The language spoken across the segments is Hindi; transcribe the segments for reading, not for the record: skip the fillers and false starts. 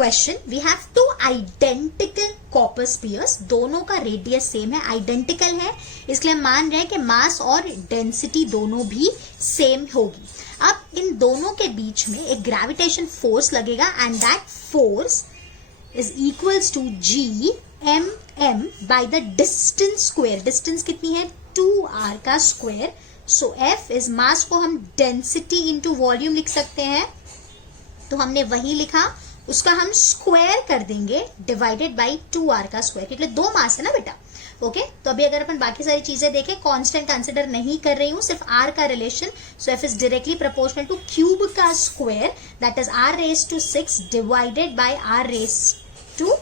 Question we have two identical copper spheres, दोनों का रेडियस सेम है, आइडेंटिकल है, इसलिए हम मान रहे हैं कि मास और डेंसिटी दोनों भी सेम होगी। अब इन दोनों के बीच में एक ग्रेविटेशन फोर्स लगेगा and that force is equals to G M M by the distance square. Distance कितनी है? 2r का square. So F is mass को हम डेंसिटी इंटू वॉल्यूम लिख सकते हैं, तो हमने वही लिखा, उसका हम स्क्वायर कर देंगे डिवाइडेड बाय 2r का स्क्वायर, क्योंकि दो मास है ना बेटा। ओके तो अभी अगर अपन बाकी सारी चीजें देखें, कांस्टेंट कंसिडर नहीं कर रही हूं, सिर्फ r का relation. So F is directly proportional to cube का square, that is r raise to 6 divided by r raise to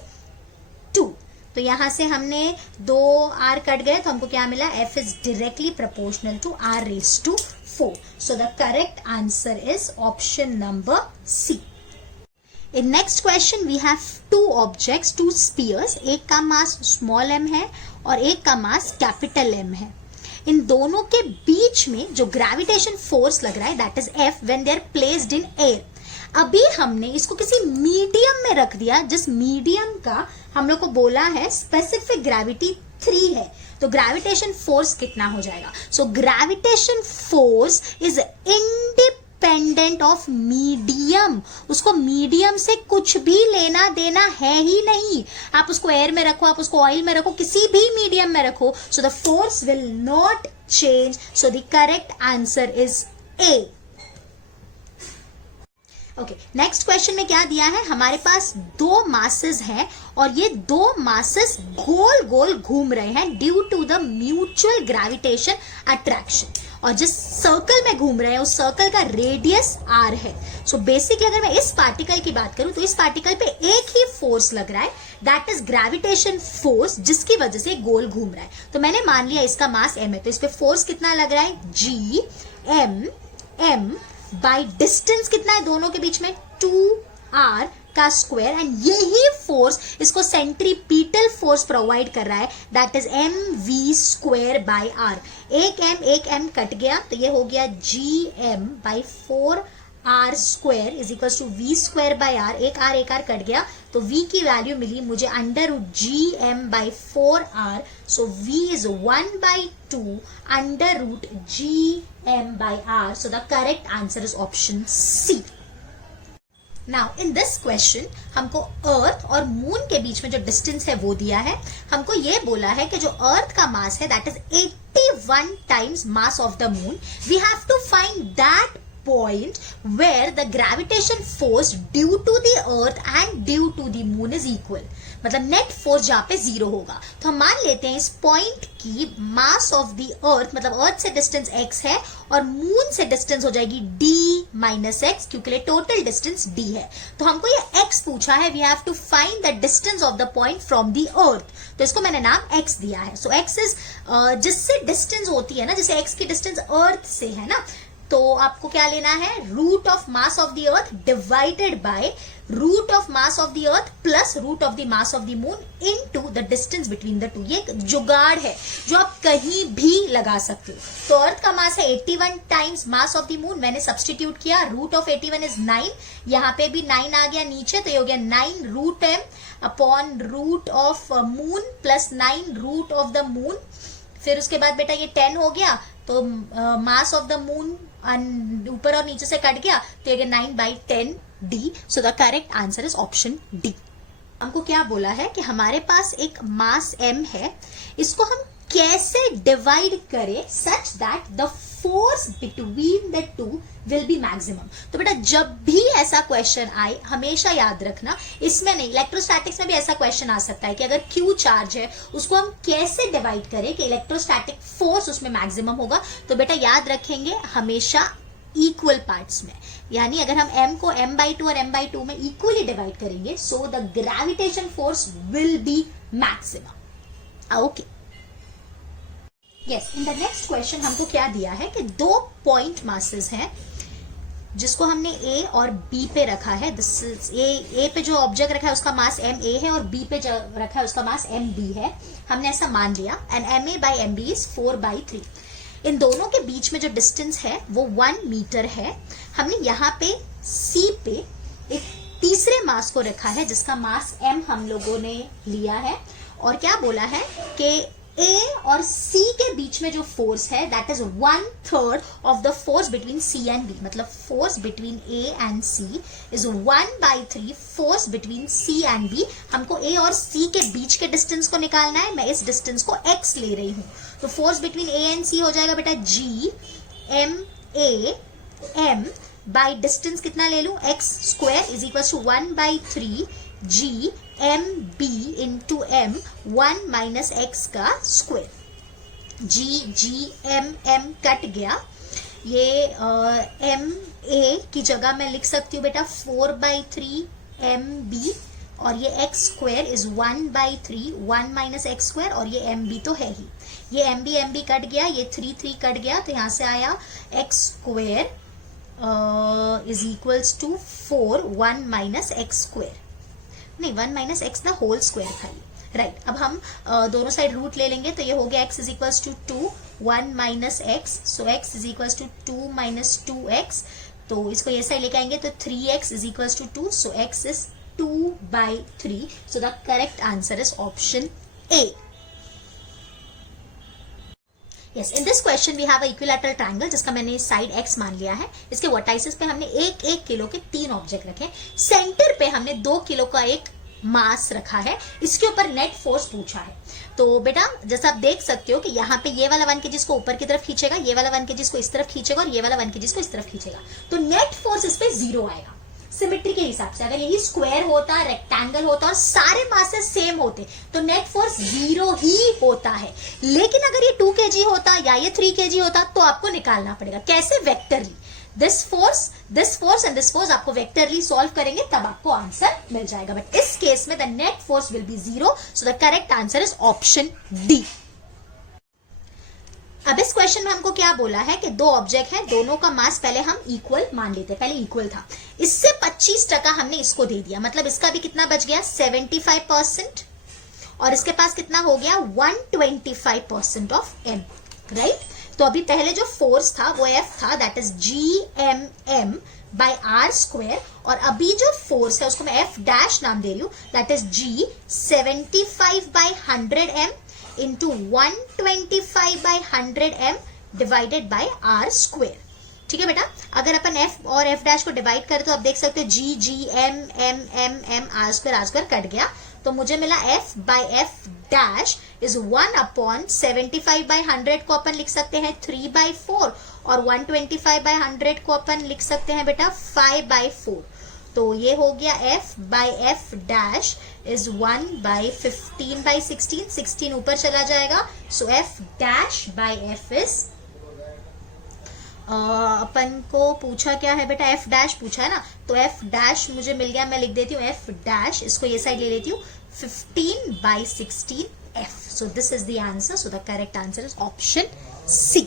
2। तो यहां से हमने 2r कट गए तो हमको क्या मिला? F is directly proportional to r raise to 4. So the correct answer is option number C. In next question we have two objects, two spheres. एक का मास small m है और एक का मास capital M है। इन दोनों के बीच में जो ग्रेविटेशन फोर्स लग रहा है that is F when they are placed in air. अभी हमने इसको किसी मीडियम में रख दिया, जिस मीडियम का हम लोग को बोला है स्पेसिफिक ग्रेविटी 3 है, तो ग्रेविटेशन फोर्स कितना हो जाएगा? So gravitation force is independent of medium. उसको मीडियम से कुछ भी लेना देना है ही नहीं। आप उसको एयर में रखो, आप उसको ऑयल में रखो, किसी भी मीडियम में रखो, so the force will not change. So the correct answer is a. Okay next question में क्या दिया है? हमारे पास दो मासेस हैं और ये दो मासेस गोल गोल घूम रहे हैं due to the mutual gravitation attraction, और जिस सर्कल में घूम रहे हैं उस सर्कल का रेडियस r है। सो बेसिकली अगर मैं इस पार्टिकल की बात करूं तो इस पार्टिकल पे एक ही फोर्स लग रहा है, दैट इज ग्रेविटेशन फोर्स, जिसकी वजह से गोल घूम रहा है। तो मैंने मान लिया इसका मास m है, तो इस पे फोर्स कितना लग रहा है? g m m by distance कितना है दोनों के बीच में? 2r का स्क्वायर, एंड यही फोर्स इसको सेंट्रीपीटल फोर्स प्रोवाइड कर रहा है, that is mv square by r। एक m कट गया तो ये हो गया gm by 4r square is equal to v square by r। एक r कट गया तो v की वैल्यू मिली मुझे under root gm by 4r। So v is 1 bye 2 under root gm by r। So the correct answer is option C. Now in this question हमको अर्थ और मून के बीच में जो डिस्टेंस है वो दिया है। हमको ये बोला है कि जो अर्थ का मास है that is 81 times mass of the moon. We have to find that point where the gravitation force due to the earth and due to the moon is equal, मतलब नेट फोर्स जहां पे 0 होगा। तो हम मान लेते हैं इस पॉइंट की मास ऑफ द अर्थ, मतलब अर्थ से डिस्टेंस x है और मून से डिस्टेंस हो जाएगी d माइनस एक्स, क्योंकि टोटल डिस्टेंस d है। तो हमको ये x पूछा है, we have to find the distance of the point from the earth, तो इसको मैंने नाम x दिया है। सो x इज जिससे डिस्टेंस होती है ना, जैसे x की डिस्टेंस अर्थ से है ना, तो आपको क्या लेना है? Root of mass of the earth divided by root of mass of the earth plus root of the mass of the moon into the distance between the two. ये एक जुगाड़ है जो आप कहीं भी लगा सकते हो। तो अर्थ का मास है 81 times mass of the moon, मैंने सब्सटीट्यूट किया, रूट ऑफ 81 इज 9, यहाँ पे भी 9 आ गया नीचे, तो ये हो गया 9 root m upon root of moon plus 9 root of the moon. फिर उसके बाद बेटा ये 10 हो गया, तो मास ऑफ द मून ऊपर और नीचे से कट गया, तो ये 9 by 10 D. So the correct answer is option D. हमको क्या बोला है कि हमारे पास एक मास m है, इसको हम कैसे डिवाइड करें such that the force between the two will be maximum. तो बेटा जब भी ऐसा क्वेश्चन आए हमेशा याद रखना, इसमें नहीं, इलेक्ट्रोस्टैटिक्स में भी ऐसा क्वेश्चन आ सकता है कि अगर Q चार्ज है उसको हम कैसे डिवाइड करें कि इलेक्ट्रोस्टैटिक फोर्स उसमें मैक्सिमम होगा। तो बेटा याद रखेंगे हमेशा इक्वल पार्ट्स में, यानी अगर हम m को m/2 और m/2 में इक्वली डिवाइड करेंगे, so the gravitation force will be maximum. Okay yes, in the next question हमको क्या दिया है कि दो पॉइंट मासेस हैं जिसको हमने A और B पे रखा है। दिस इज A पे जो ऑब्जेक्ट रखा है उसका मास ma है और B पे जो रखा है उसका मास mb है, हमने ऐसा मान लिया, and ma by mb is 4/3। इन दोनों के बीच में जो डिस्टेंस है वो 1 मीटर है। हमने यहाँ पे C पे एक तीसरे मास को रखा है जिसका मास m हम लोगों ने लिया है, और क्या बोला है कि A और C के बीच में जो फोर्स है that is 1/3 of the force between C and B, मतलब force between A and C is 1/3 force between C and B। हमको A और C के बीच के डिस्टेंस को निकालना है, मैं इस डिस्टेंस को x ले रही हूं, तो force between A and C हो जाएगा बेटा G M A M by distance कितना ले लूं x square is equal to 1/3 G M B into M 1 minus x का स्क्वायर। जी एम कट गया, ये एम ए की जगह मैं लिख सकती हूँ बेटा 4/3 एम बी, और ये x square is 1/3 1 minus x square, और ये एम बी तो है ही, ये एम बी कट गया, ये 3 कट गया, तो यहाँ से आया x square is equals to 4 1 minus x square, नहीं 1 minus x the whole square खाली, राइट। अब हम दोनों साइड रूट ले लेंगे, तो ये हो गया x is equals to 2 1 minus x, सो x is equals to 2 minus 2x, तो इसको ये साइड लेके आएंगे तो 3x इज इक्वल्स टू 2, सो x is 2/3, so the correct answer is option A। Yes, in this question we have a equilateral triangle जिसका मैंने साइड x मान लिया है। इसके वर्टाइसेस पे हमने 1 किलो के 3 ऑब्जेक्ट रखे, सेंटर पे हमने 2 किलो का एक मास रखा है, इसके ऊपर नेट फोर्स पूछा है। तो बेटा जैसा आप देख सकते हो कि यहाँ पे ये वाला 1 kg को ऊपर की तरफ खींचेगा, ये वाला 1 kg को इस तरफ खींचेगा, और ये वाला 1 kg को इस तरफ खींचेगा, तो नेट फोर्स इस पे 0 आएगा सिमेट्री के हिसाब से। अगर यही स्क्वायर होता, रेक्टेंगल होता और सारे मासेस सेम होते तो नेट फोर्स 0 ही होता है, लेकिन अगर ये 2 kg होता या ये 3 kg होता तो आपको निकालना पड़ेगा, कैसे? Vectorly, this force and this force आपको वेक्टरली सॉल्व करेंगे तब आपको आंसर मिल जाएगा, बट इस केस में the net force will be 0, so the correct answer is option D. अब इस क्वेश्चन में हमको क्या बोला है कि 2 ऑब्जेक्ट हैं, दोनों का मास पहले हम इक्वल मान लेते, पहले इक्वल था, इससे 25% हमने इसको दे दिया, मतलब इसका भी कितना बच गया 75%, और इसके पास कितना हो गया 125% ऑफ m, राइट। तो अभी पहले जो फोर्स था वो F था, that is GMM by R square, और अभी जो फोर्स है उसको मैं F डैश नाम दे रही हूं, that is G 75/100m into 125/100m divided by R square. ठीक है बेटा, अगर अपन F और F डैश को डिवाइड करें तो आप देख सकते हो G R स्क्वायर कट गया, तो मुझे मिला F by F dash is 1/75/100 को अपन लिख सकते हैं 3/4, और 125/100 को अपन लिख सकते हैं बेटा 5/4, तो ये हो गया F by F dash is 1/15/16, 16 ऊपर चला जाएगा, so F dash by F is अपन को पूछा क्या है बेटा, F डैश पूछा है ना, तो F डैश मुझे मिल गया, मैं लिख देती हूँ F डैश, इसको ये साइड ले लेती हूँ 15/16F, so this is the answer, so the correct answer is option C।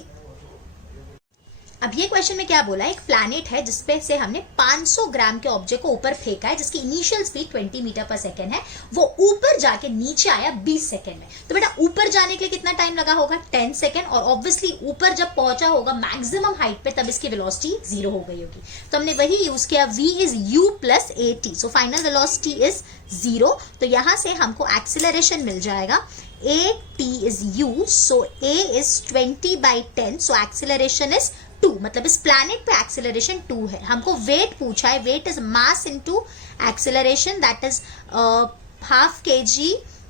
अब ये क्वेश्चन में क्या बोला है, एक प्लैनेट है जिसपे से हमने 500 ग्राम के ऑब्जेक्ट को ऊपर फेंका है, जिसकी इनिशियल स्पीड 20 मीटर पर सेकेंड है, वो ऊपर जाके नीचे आया 20 सेकेंड में। तो बेटा ऊपर जाने के लिए कितना टाइम लगा होगा 10 सेकेंड, और ऑब्वियसली ऊपर जब पहुंचा होगा मैक्सिमम हाइट पे तब इसकी वेलोसिटी 0 हो गई होगी, तो हमने वही यूज किया, v is u plus at, so final velocity is 0, तो यहां से हमको एक्सीलरेशन मिल जाएगा at is u, so a is 20/10, so acceleration is 2, मतलब इस प्लैनेट पे एक्सीलरेशन 2 है। हमको वेट पूछा है, weight is mass into acceleration, that is ½ kg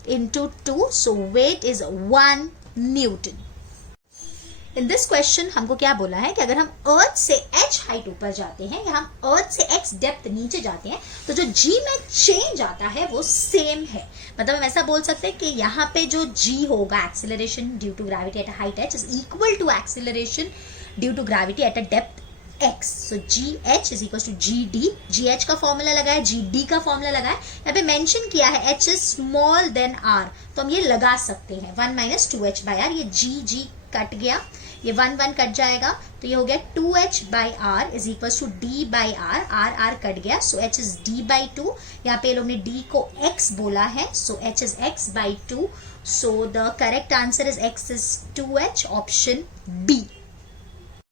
into 2, so weight is 1 newton. In this question हमको क्या बोला है कि अगर हम अर्थ से h हाइट ऊपर जाते हैं या हम अर्थ से x डेप्थ नीचे जाते हैं तो जो g में चेंज आता है वो सेम है, मतलब हम ऐसा बोल सकते हैं कि यहाँ पे जो g होगा acceleration due to gravity at a height h is equal to acceleration due to gravity at a depth x, so gh is equal to gd, gh का फॉर्मूला लगा है, gd का फॉर्मूला लगा है, यहाँ पे मेंशन किया है h is small than r, तो हम ये लगा सकते हैं 1 माइनस 2h बाय r, ये g कट गया, ये 1 कट जाएगा, तो ये हो गया 2h by r is equal to d by r cut गया, सो h इज d/2, यहाँ पे लोग ने d को x बोला है, सो h is x/2, so the correct answer is x is 2h, option B।